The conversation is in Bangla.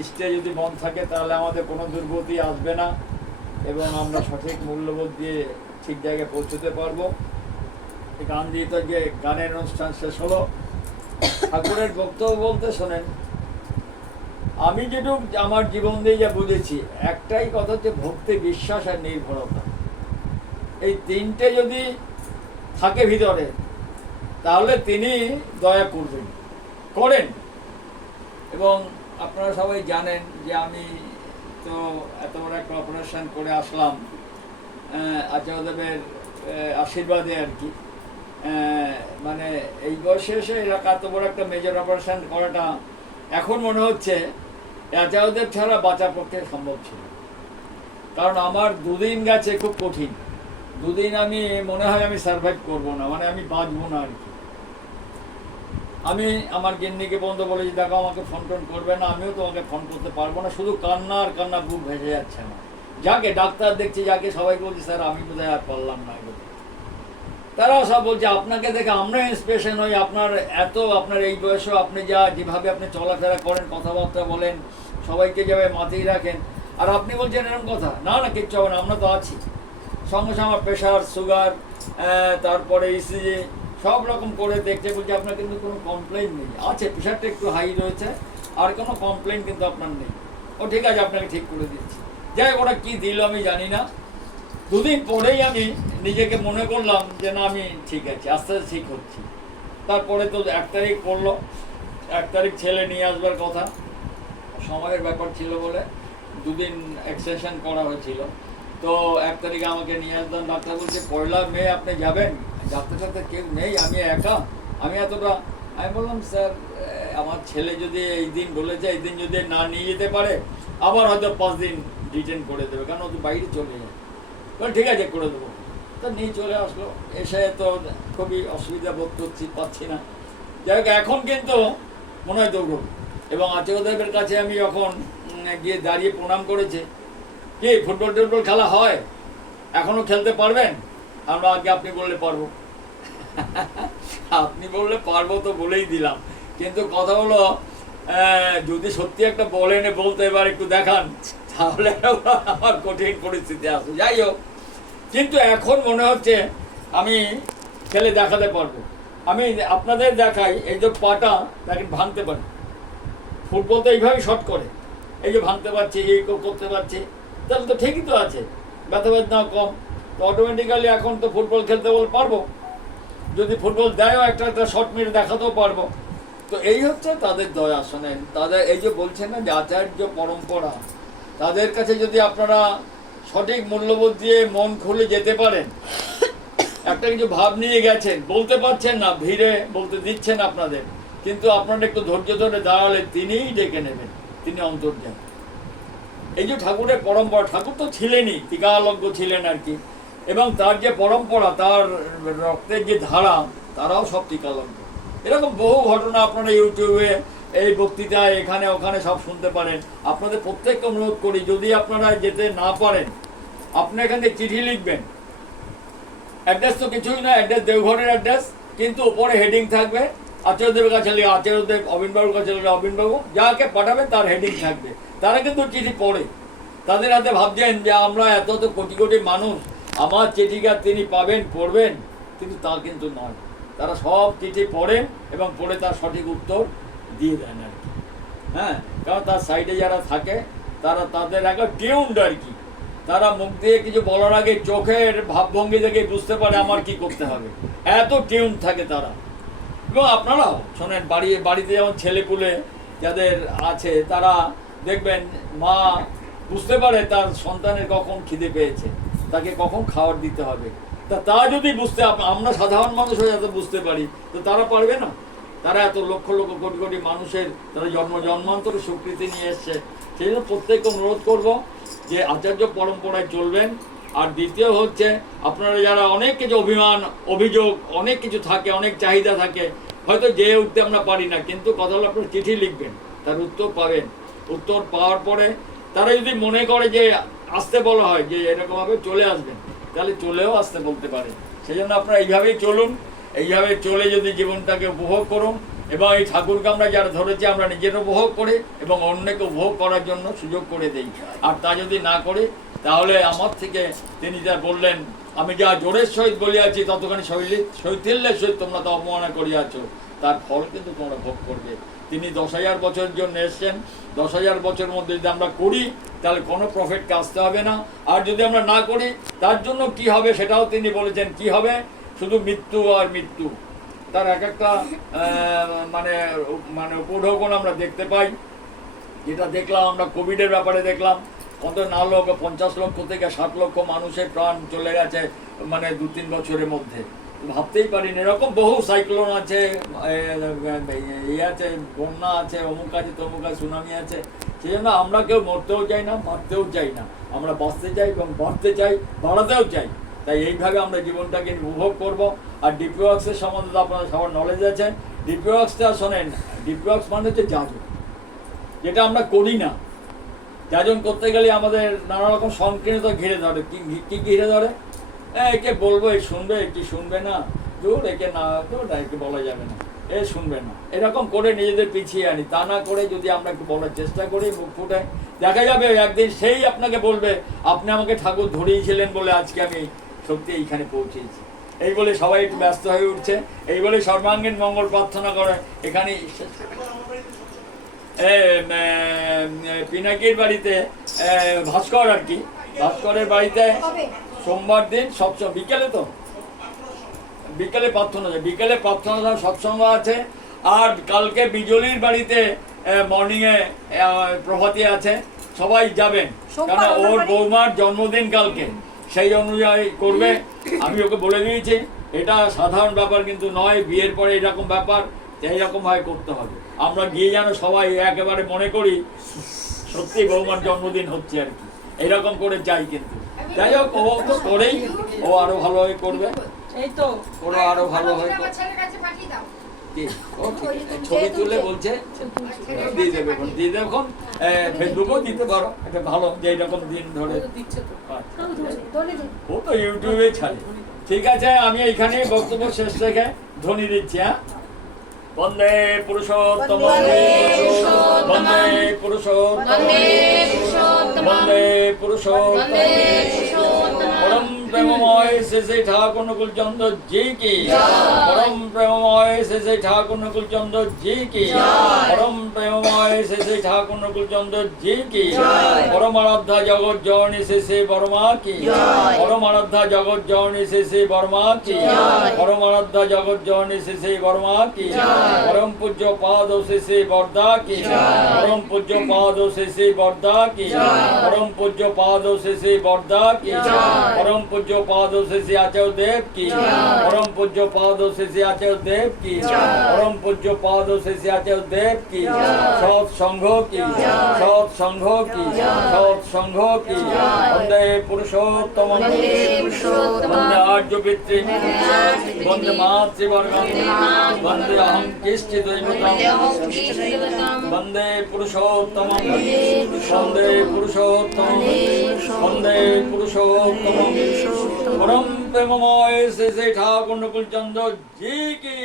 ইষ্টে যদি মন থাকে তাহলে আমাদের কোনো দুর্গতি আসবে না এবং আমরা সঠিক মূল্যবোধ দিয়ে ঠিক জায়গায় পৌঁছতে পারবো। গান দিয়ে তো যে গানের অনুষ্ঠান শেষ হলো, ঠাকুরের বক্তব্য বলতে শোনেন, আমি যেটুকু আমার জীবন দিয়ে যা বুঝেছি, একটাই কথা হচ্ছে ভক্তি, বিশ্বাস আর নির্ভরতা। এই তিনটে যদি থাকে ভিতরে তাহলে তিনি দয়া করবেন, করেন। এবং আপনারা সবাই জানেন যে আমি তো এত বড় একটা অপারেশন করে আসলাম আচার্যদেবের আশীর্বাদে আর কি। মানে এই বয়সে এসে এরকম এত বড় একটা মেজর অপারেশন করাটা এখন মনে হচ্ছে আচার্যদেব ছাড়া বাঁচার পক্ষে সম্ভব ছিল। কারণ আমার দুদিন গেছে খুব কঠিন, দুদিন আমি মনে হয় আমি সার্ভাইভ করবো না, মানে আমি বাঁচবো না আর কি। আমি আমার গিন্নিকে বন্ধু বলেছি, দেখো আমাকে ফোন টোন করবে না, আমিও তোমাকে ফোন করতে পারবো না, শুধু কান্না আর কান্না, বুক ভেসে যাচ্ছে না। যাকে ডাক্তার দেখছি, যাকে সবাই বলছি স্যার আমি বোধহয় আর পারলাম না এগুলো, তারা সব বলছে আপনাকে দেখে আমরা ইন্সপিরেশন হই, আপনার এত আপনার এই বয়সেও আপনি যেভাবে আপনি চলাফেরা করেন, কথাবার্তা বলেন, সবাইকে যেভাবে মাথায় রাখেন, আর আপনি বলছেন এরকম কথা, না না কিচ্ছু হবে না, আমরা তো আছি। সঙ্গে সঙ্গে আমার প্রেশার, সুগার, তারপরে ইসিজি সব রকম করে দেখছে, বলছে আপনার কিন্তু কোনো কমপ্লেন নেই, আছে প্রেশারটা একটু হাই রয়েছে, আর কোনো কমপ্লেন কিন্তু আপনার নেই। ও ঠিক আছে, আপনাকে ঠিক করে দিচ্ছি। যাই ওরা কী দিল আমি জানি না। দুদিন পরেই আমি নিজেকে মনে করলাম যে না আমি ঠিক আছি, আস্তে আস্তে ঠিক হচ্ছি। তারপরে তো 1 তারিখ পড়লো, 1 তারিখ ছেলে নিয়ে আসবার কথা, সময়ের ব্যাপার ছিল বলে 2 দিন এক্সটেনশন করা হয়েছিল। তো 1 তারিখে আমাকে নিয়ে আসলাম, ডাক্তার বলছে 1 মে আপনি যাবেন, ডাক্তার সাথে কেউ নেই, আমি একা, আমি এতটা। আমি বললাম স্যার আমার ছেলে যদি এই দিন বলেছে, এই দিন যদি না নিয়ে যেতে পারে আবার হয়তো 5 দিন রিটেন করে দেবে, কারণ ও তো বাইরে চলে যায়। বলে ঠিক আছে করে দেবো। তো নিয়ে চলে আসলো, এসে তো খুবই অসুবিধা বোধ করছি, পাচ্ছি না। যাই হোক এখন কিন্তু মনে হয় দৌড়ব। এবং আচার্যদেবের কাছে আমি যখন গিয়ে দাঁড়িয়ে প্রণাম করেছে, কি ফুটবল টুটবল খেলা হয়, এখনো খেলতে পারবেন? আমরা আগে আপনি বললে পারবো। আপনি বললে পারবো তো বলেই দিলাম, কিন্তু কথা হলো যদি সত্যি একটা বল এনে বলতে এবার একটু দেখান, তাহলে আমার কঠিন পরিস্থিতি আসে। যাই হোক, কিন্তু এখন মনে হচ্ছে আমি খেলে দেখাতে পারবো। আমি আপনাদের দেখাই, এই যে পাটা দেখেন ভাঙতে পারি, ফুটবল তো এইভাবেই শট করে, এই যে ভাঙতে পারছি, এই করতে পারছি, তাহলে তো ঠিকই তো আছে, ব্যথা বেদনা কম, তো অটোমেটিক্যালি এখন তো ফুটবল খেলতে বলে পারবো। যদি ফুটবল দেয়ও একটা শট মেরে দেখাতেও পারবো। তো এই হচ্ছে তাদের দয়া। শোনেন, তাদের এই যে বলছেন না যে আচার্য পরম্পরা, তাদের কাছে যদি আপনারা সঠিক মূল্যবোধ দিয়ে মন খুলে যেতে পারেন, একটা কিছু ভাব নিয়ে গেছেন, বলতে পারছেন না, ভিড়ে বলতে দিচ্ছেন আপনাদের, কিন্তু আপনারা একটু ধৈর্য ধরে দাঁড়ালে তিনিই ডেকে নেবেন, তিনি অন্তর্যামী। এই যে ঠাকুরের পরম্পরা, ঠাকুর তো ছিলেনই, টিকালজ্ঞ ছিলেন আর কি, এবং তার যে পরম্পরা, তার রক্তের যে ধারা, তারাও সব টিকালজ্ঞ। এরকম বহু ঘটনা আপনারা ইউটিউবে, এই বক্তৃতায়, এখানে ওখানে সব শুনতে পারেন। আপনাদের প্রত্যেককে অনুরোধ করি, যদি আপনারা যেতে না পারেন, আপনি এখান থেকে চিঠি লিখবেন। অ্যাড্রেস তো কিছুই না, অ্যাড্রেস দেওঘরের অ্যাড্রেস, কিন্তু ওপরে হেডিং থাকবে আচার্যদেবের কাছে লিখে আচার্যদেব, অবিনবাবুর কাছে লিখে অবিনবাবু, যাকে পাঠাবেন তার হেডিং থাকবে। তারা কিন্তু চিঠি পড়ে, তাদের হাতে ভাবছেন যে আমরা এত তো কোটি কোটি মানুষ, আমার চিঠিকার তিনি পাবেন, পড়বেন, কিন্তু তা কিন্তু নয়। তারা সব চিঠি পড়েন এবং পড়ে তার সঠিক উত্তর দিয়ে দেন আর কি। হ্যাঁ, কারণ তার সাইডে যারা থাকে তারা তাদের একটা টিউন্ড আর কি, তারা মুখ দিয়ে কিছু বলার আগে চোখের ভাবভঙ্গি দেখে বুঝতে পারে আমার কি করতে হবে, এত টিউন থাকে তারা। এবং আপনারাও শোনেন, বাড়িতে যেমন ছেলেপুলে যাদের আছে, তারা দেখবেন মা বুঝতে পারে তার সন্তানের কখন খিদে পেয়েছে, তাকে কখন খাবার দিতে হবে। তা যদি বুঝতে, আমরা সাধারণ মানুষ হয়ে এত বুঝতে পারি, তো তারা পারবে না? তারা এত লক্ষ লক্ষ কোটি কোটি মানুষের, তারা জন্মান্তরে স্বীকৃতি নিয়ে এসছে। সেই জন্য প্রত্যেককে অনুরোধ করবো যে আচার্য পরম্পরায় চলবেন। আর দ্বিতীয় হচ্ছে, আপনারা যারা অনেক কিছু অভিমান, অভিযোগ, অনেক কিছু থাকে, অনেক চাহিদা থাকে, হয়তো যে উঠতে আমরা পারি না, কিন্তু কথা হলো আপনারা চিঠি লিখবেন, তার উত্তর পাবেন। উত্তর পাওয়ার পরে তারা যদি মনে করে যে আসতে বলা হয় যে এরকমভাবে চলে আসবেন, তাহলে চলেও আসতে বলতে পারে। সেই জন্য আপনারা এইভাবেই চলুন, এইভাবে চলে যদি জীবনটাকে উপভোগ করুন, এবং এই ঠাকুরকে আমরা যারা ধরেছি আমরা নিজেরা উপভোগ করি এবং অন্যকে উপভোগ করার জন্য সুযোগ করে দিই। আর তা যদি না করি তাহলে আমার থেকে তিনি যা বললেন, আমি যা জোরের সহিত বলিয়াছি ততখানি শৈথিল্যের সহিত তোমরা তা অবমাননা করিয়াছ, তার ফল কিন্তু তোমরা ভোগ করবে। তিনি 10,000 বছরের জন্য এসছেন। 10,000 বছরের মধ্যে যদি আমরা করি তাহলে কোনো প্রফিটকে আসতে হবে না, আর যদি আমরা না করি তার জন্য কি হবে সেটাও তিনি বলেছেন। কি হবে? শুধু মৃত্যু আর মৃত্যু। তার এক একটা মানে মানে উপঢৌকন আমরা দেখতে পাই। যেটা দেখলাম আমরা কোভিডের ব্যাপারে দেখলাম, কত না লোক 50 লক্ষ থেকে 60 লক্ষ মানুষের প্রাণ চলে গেছে মানে 2-3 বছরের মধ্যে। ভাবতেই পারিনি এরকম বহু সাইক্লোন আছে, আছে বন্যা আছে, অমুক আছে তমুক আছে, সুনামি আছে। সেই জন্য আমরা কেউ মরতেও চাই না, মারতেও চাই না, আমরা বাঁচতে চাই এবং বাড়তে চাই, বাড়াতেও চাই। তাই এইভাবে আমরা জীবনটাকে উপভোগ করব। আর ডিপি ওয়ার্কসের সম্বন্ধে তো আপনারা সবার নলেজ আছে। ডিপি ওয়ার্কসটা শোনেন, ডিপি ওয়ার্কস মানে হচ্ছে যাজন, যেটা আমরা করি না। যাজন করতে গেলে আমাদের নানা রকম সংকীর্ণতা ঘিরে ধরে। কি ঘিরে ধরে? একে বলবো, এ শুনবে, কি শুনবে না, দূর একে না, দূর একে বলা যাবে না, এ শুনবে না, এরকম করে নিজেদের পিছিয়ে আনি। তা না করে যদি আমরা একটু বলার চেষ্টা করি মুখ ফুটে, দেখা যাবে একদিন সেই আপনাকে বলবে, আপনি আমাকে ঠাকুর ধরিয়েছিলেন বলে আজকে আমি সত্যি এইখানে পৌঁছেছি। এই বলে সবাই একটু ব্যস্ত হয়ে উঠছে, এই বলে সর্বাঙ্গীন মঙ্গল প্রার্থনা করে এখানে পিনাকির বাড়িতে ভাস্কর আর কি, ভাস্করের বাড়িতে সোমবার দিন সবসময় বিকেলে, তো বিকেলে প্রার্থনা আছে, বিকেলে প্রার্থনা সৎসঙ্গ আছে। আর কালকে বিজলির বাড়িতে মর্নিংয়ে প্রভাতী আছে, সবাই যাবেন, কেন ওর বৌমার জন্মদিন কালকে, সেই অনুযায়ী করবে। আমি ওকে বলে দিয়েছি এটা সাধারণ ব্যাপার কিন্তু নয়, বিয়ের পরে এরকম ব্যাপার এইরকমভাবে করতে হবে। আমরা গিয়ে যেন সবাই একেবারে মনে করি সত্যি বৌমার জন্মদিন হচ্ছে আর কি, এইরকম করে চাই। কিন্তু যাই হোক, ও তো করেই, ও আরো ভালোভাবে করবে, ওরা আরো ভালোভাবে ছবি তুলে বলছে দিয়ে দেবে, দিয়ে দেবে। এখন ফেসবুকেও দিতে পারো, এটা ভালো যে এইরকম দিন ধরে ও তো ইউটিউবে ছাড়ে। ঠিক আছে, আমি এইখানে বক্তব্য শেষ রেখে ধ্বনি দিচ্ছি। হ্যাঁ, বন্দে পুরুষোত্তম, বন্দে পুরুষোত্তম, বন্দে পুরুষোত্তম, পরম প্রেমময় শ্রী ঠাকুর নকুল চন্দ্র জি কি, পরম প্রেমময় শ্রী ঠাকুর নকুল চন্দ্র জি কি, পরম প্রেমময় শ্রী ঠাকুর নকুল চন্দ্র জি কি, পরম আরাধ্যা জগৎ জননী শ্রী বর্মা কি, পরম আরাধ্যা জগৎ জননী শ্রী বর্মা কি, পরম আরাধ্যা জগৎ জননী শ্রী বর্মা কি, পরম পূজ্য পাদ শ্রী বর্দা কি, পরম পূজ্য পাদ শ্রী বর্দা কি, পরম পূজ্য পাদ শ্রী বর্দা কি, পরম পূজ্য পাদ শ্রী আচার্য দেব কি, পরম পূজ্য পাদ শ্রী আচার্য দেব কি, পরম পূজ্য পাদ শ্রী আচার্য দেব কি, সৎ সংঘ কি, সৎ সংঘ কি, সৎ সংঘ কি, বন্দে পুরুষোত্তম, বন্দে আর্য পিতৃ, বন্দে মাতৃবর্গম, বন্দে অহং কিষ্টি দৈবতম, বন্দে পুরুষোত্তম, বন্দে পুরুষোত্তম, বন্দে পুরুষোত্তম, পরম প্রেমময় শ্রী ঠাকুর নকুল চন্দ্র জি কি।